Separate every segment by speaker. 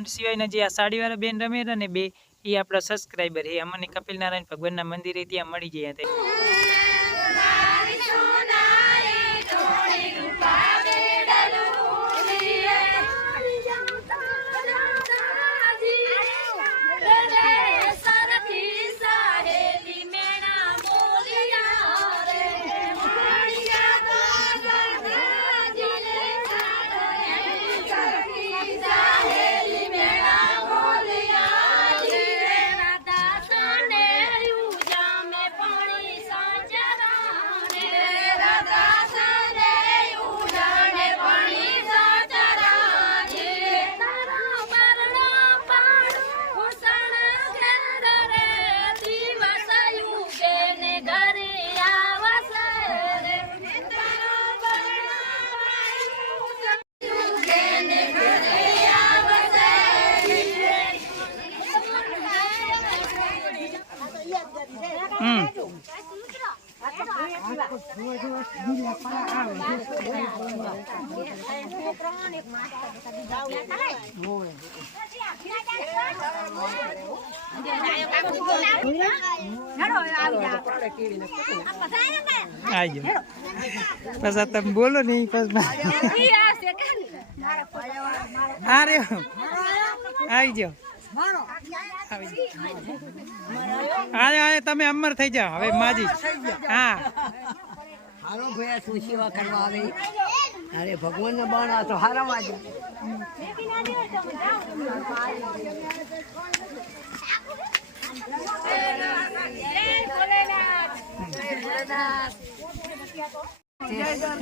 Speaker 1: કીર્તન સિવાયના જે આ સાડીવાળા બેન રમે ને બે, એ આપણા સબસ્ક્રાઈબર છે. અમને કપિલ નારાયણ ભગવાનના મંદિરે ત્યાં મળી ગયા હતા પછી તમે બોલો ને આવી જાઓ હા હા તમે અમર થઈ જાઓ. હવે માજી. હા.
Speaker 2: હાલો ભયા, શું કરવા આવે? અરે ભગવાન ને બાણ આ તો હારામાં જ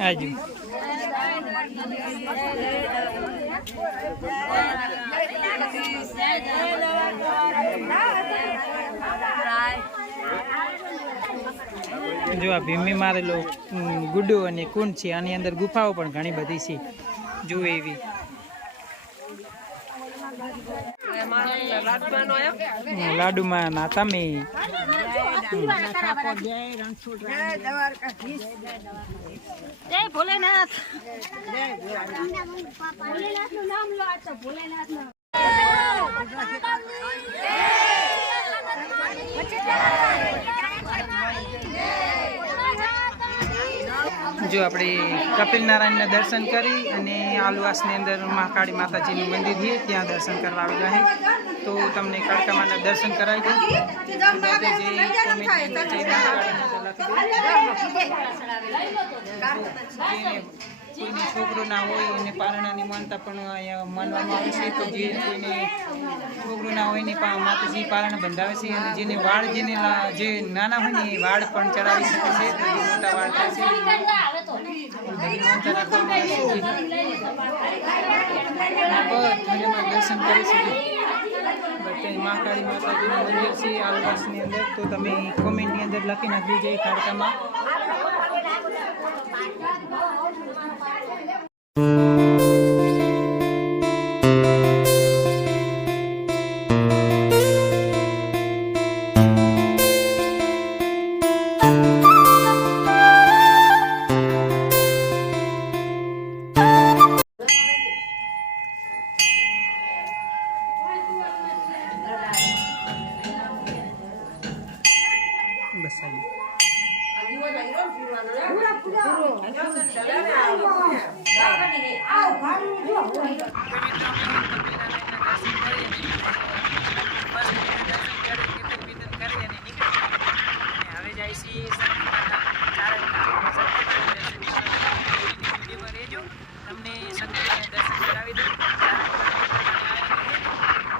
Speaker 1: આવી જો આ ભીમી મારેલો ગુડ્ડો અને કુંડ છે આની અંદર ગુફાઓ પણ ઘણી બધી છે. જુએ એવી. લાડુમાં નાતા
Speaker 3: મેં ભોલેનાથ. ભોલેનાથનું નામ લો આ તો ભોલેનાથ. નું
Speaker 1: જો આપણે કપિલ નારાયણના દર્શન કરી અને આલુવાસની અંદર મહાકાળી માતાજીનું મંદિર છે, ત્યાં દર્શન કરવા આવેલા છે. તો તમને કાળકામાના દર્શન કરાવી દઉં. કોઈને છોકરો ના હોય એને પારણાની માનતા પણ માનવામાં આવે છે તો જે કોઈને છોકરો ના હોય ને માતાજી પારણ બંધાવે છે અને જેને વાળ જેને જે નાના હોય ને એ વાળ પણ ચડાવી શકે છે. તો જે મોટા વાળ થાય છે. એ દર્શન કરી શકે મહાકાળી માતાજીનું મંદિર છે, આલવાસની અંદર. તો તમે કોમેન્ટની અંદર લખી નાખજો જય કાળકામાં Mm-hmm.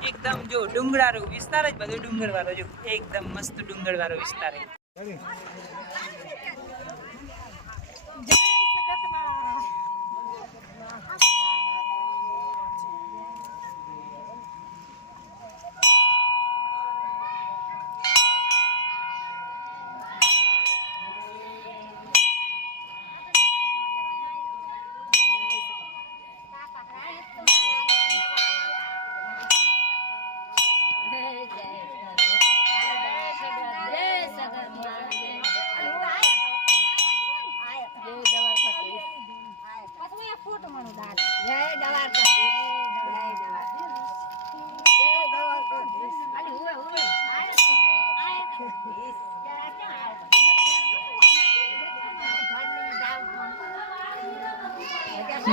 Speaker 1: એકદમ જો ડુંગરાળો વિસ્તાર જ બધો ડુંગર વાળો જો. એકદમ મસ્ત ડુંગર વાળો વિસ્તાર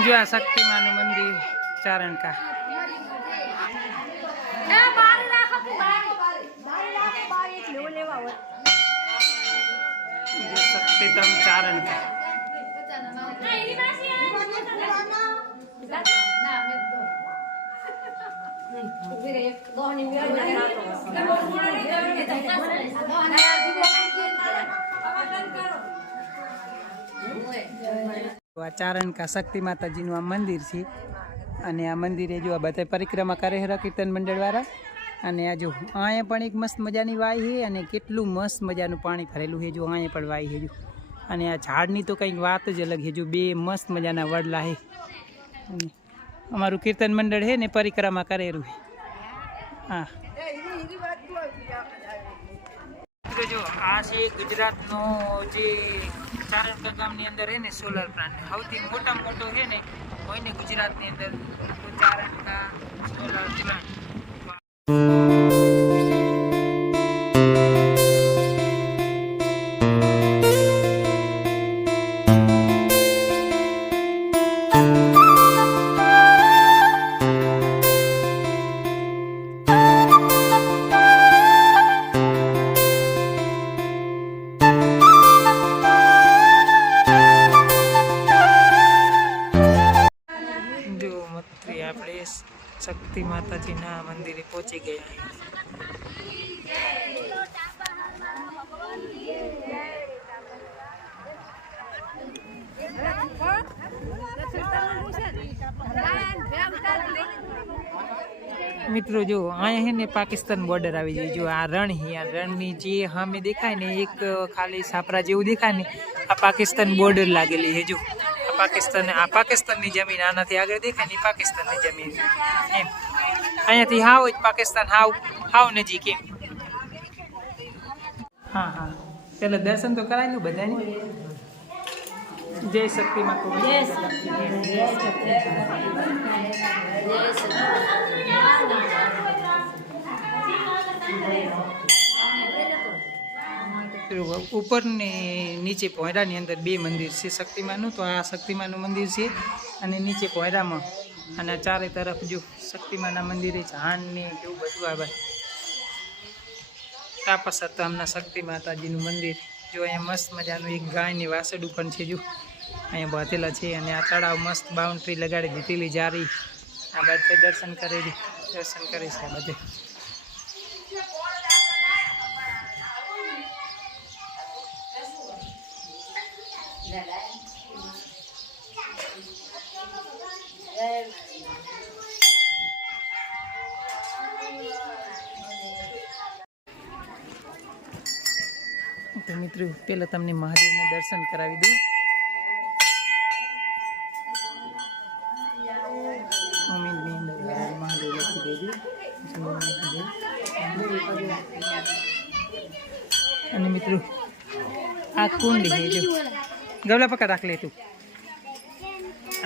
Speaker 1: જો આ શક્તિમાનું મંદિર ચારણકા. શક્તિતમ ચારણકા.
Speaker 3: પાસે
Speaker 1: આ ચારણકા શક્તિ માતાજીનું આ મંદિર છે. અને આ મંદિરે જો આ બધા પરિક્રમા કરે હરા કીર્તન મંડળવાળા. અને આ જો અહીંયા પણ એક મસ્ત મજાની વાય છે અને કેટલું મસ્ત મજાનું પાણી ભરેલું છે જો અહીંયા પણ વાય છે જો. અને આ ઝાડની તો કંઈક વાત જ અલગ છે જો બે મસ્ત મજાના વડલા છે. અમારું કીર્તન મંડળ છે ને પરિક્રમા કરેલું છે. હા. જો આ છે ગુજરાતનો જે ચારણકા ગામની અંદર છે ને સોલર પ્લાન્ટ સૌથી મોટા મોટો છે ને હોય ને ગુજરાતની અંદર ચારણકા સોલર પ્લાન્ટ મિત્રો, જો અહીંયા હે ને પાકિસ્તાન બોર્ડર આવી જાય. જો આ રણ આ રણની જે સામે દેખાય ને, એક ખાલી સાપરા જેવું દેખાય ને, આ પાકિસ્તાન બોર્ડર લાગેલી છે જો. આ પાકિસ્તાન આ પાકિસ્તાનની જમીન આનાથી આગળ દેખાય ને પાકિસ્તાનની જમીન એમ. અહીંયાથી હાવ જ પાકિસ્તાન હાવ હાવ નજીક એમ. હા હા. પેલા દર્શન તો કરાવી લો બધાને. જય શક્તિ માં જય ઉપર ને નીચે પોયરાની અંદર બે મંદિર છે શક્તિમાનું તો આ શક્તિમાનું મંદિર છે અને નીચે પોયરામાં. અને ચારે તરફ જો શક્તિમાના મંદિરે જાન ને એવું બધું આવે. તાપસ હતા હમણાં શક્તિ માતાજીનું મંદિર. જો અહીંયા મસ્ત મજાનું એક ગાયની વાસડું પણ છે જો. અહીંયા બાંધેલા છે અને આ તળાવ મસ્ત બાઉન્ડ્રી લગાડી દીધેલી જારી આ બધે દર્શન કરેલી દર્શન કરી છે બધે. તો મિત્રો, પહેલાં તમને મહાદેવના દર્શન કરાવી દઉં. અને મિત્રો, આ કુંડ છે, જો. ગવલા પકડ રાખ લે તું.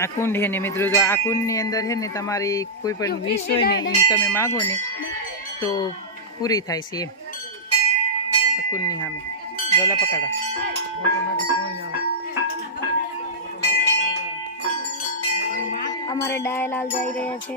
Speaker 1: આ કુંડ છે ને મિત્રો, જો આ કુંડની અંદર છે ને તમારી કોઈ પણ વિશ હોય ને એ તમે માગો ને, તો પૂરી થાય છે એમ. આ કુંડની સામે. ગવલા પકડા
Speaker 3: અમારે ડાયલાલ જઈ રહ્યા છે.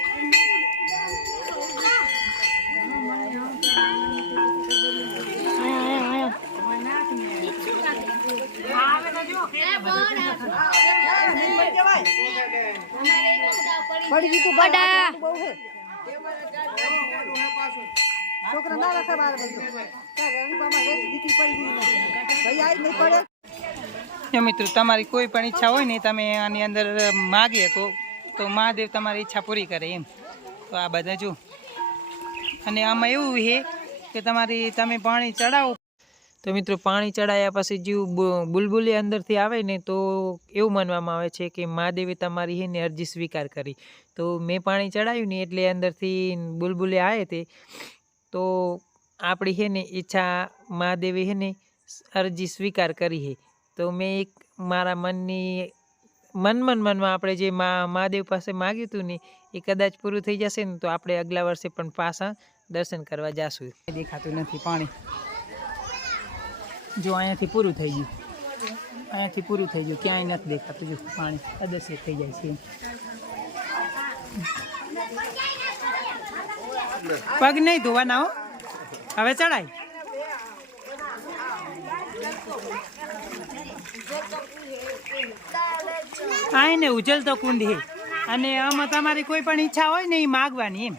Speaker 2: ગયું
Speaker 3: બડા.
Speaker 2: છોકરા ના રખે બાર બધું રણબામાં એક દીકરી પડી ગઈ ભાઈ આઈ નહીં પડે.
Speaker 1: મિત્રો તમારી કોઈ પણ ઈચ્છા હોય ને તમે આની અંદર માગી શકો તો મહાદેવ તમારી ઈચ્છા પૂરી કરે એમ. તો આ બધા જો. અને આમાં એવું છે કે તમારી તમે પાણી ચડાવો તો મિત્રો પાણી ચડાયા પછી જીવ બુલબુલી અંદરથી આવે ને તો એવું માનવામાં આવે છે કે મહાદેવે તમારી એને અરજી સ્વીકાર કરી. તો મેં પાણી ચડાવ્યું ને એટલે અંદરથી બુલબુલે આવે તે. તો આપણી હે ને ઈચ્છા મહાદેવે હે ને અરજી સ્વીકાર કરી હે. તો મેં એક મારા મનની મન મન મનમાં આપણે જે મા, મહાદેવ પાસે માગ્યું હતું ને, એ કદાચ પૂરું થઈ જશે ને તો આપણે અગલા વર્ષે પણ પાછા દર્શન કરવા જાશું. દેખાતું નથી પાણી. જો અહીંયાથી પૂરું થઈ ગયું. અહીંયાથી પૂરું થઈ ગયું. ક્યાંય નથી દેખાતું. જો પાણી અદસ્ય થઈ જાય છે. પગ નહીં ધોવાના હો. હવે ચડાય. આ ને ઉજલતો કુંડ છે અને આમાં તમારી કોઈ પણ ઈચ્છા હોય ને એ માગવાની એમ.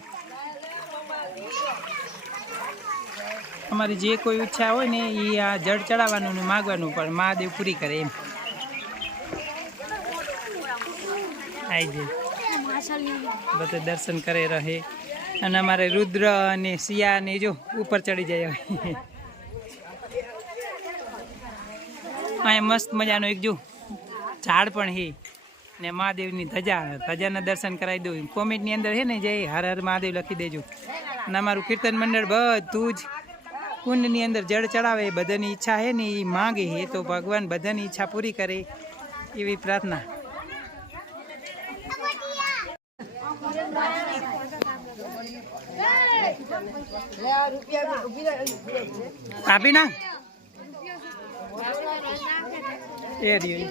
Speaker 1: તમારી જે કોઈ ઈચ્છા હોય ને એ આ જળ ચડાવવાનું ને માગવાનું, પણ મહાદેવ પૂરી કરે એમ. આવી જાય બધે દર્શન કરે રહે. અને અમારે રુદ્ર અને શિયા ને જો ઉપર ચડી જાય અહીંયા મસ્ત મજાનો એક જો ઝાડ પણ છે ને મહાદેવની ધજા, ધજાના દર્શન કરાવી દઉં. કોમેન્ટની અંદર છે ને જય હર હર મહાદેવ લખી દેજો. અને અમારું કીર્તન મંડળ બધું જ કુંડની અંદર જળ ચડાવે બધાની ઈચ્છા છે ને એ માગે હે તો ભગવાન બધાની ઈચ્છા પૂરી કરે એવી પ્રાર્થના. કાપી ના? એ રહ્યો.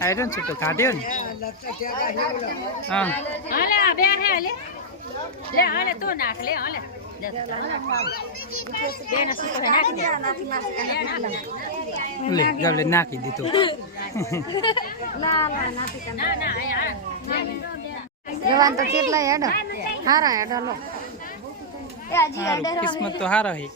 Speaker 1: આયરન છૂટો. કાઢ્યો ને? હા
Speaker 3: હે. લે હાલે તો નાખ લે હાલે. નાખી.
Speaker 1: દીધો.
Speaker 3: ના ના અહીંયા
Speaker 4: જવાન તો કેટલા હેડો? હારા હેડો લો.
Speaker 1: કિસ્મત તો હારો હે.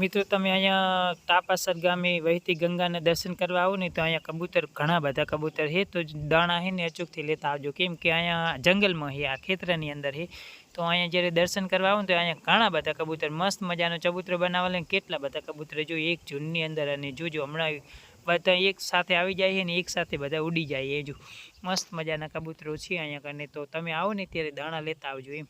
Speaker 1: મિત્રો, તમે અહીંયા તાપાસર ગામે વહેતી ગંગાને દર્શન કરવા આવો ને તો અહીંયા કબૂતર, ઘણા બધા કબૂતર છે. તો દાણા છે ને અચૂકથી લેતા આવજો. કેમ કે અહીંયા જંગલમાં છે, આ ખેતરની અંદર છે. તો અહીંયા જ્યારે દર્શન કરવા આવો તો અહીંયા ઘણા બધા કબૂતર, મસ્ત મજાનો ચબૂતરો બનાવેલા ને કેટલા બધા કબૂતર. જો એક જૂનની અંદર અને જોજો હમણાં બધા એક સાથે આવી જાય છે ને એક સાથે બધા ઉડી જાય એ જો મસ્ત મજાના કબૂતરો છે અહીંયા કને. તો તમે આવો ને ત્યારે દાણા લેતા આવજો એમ.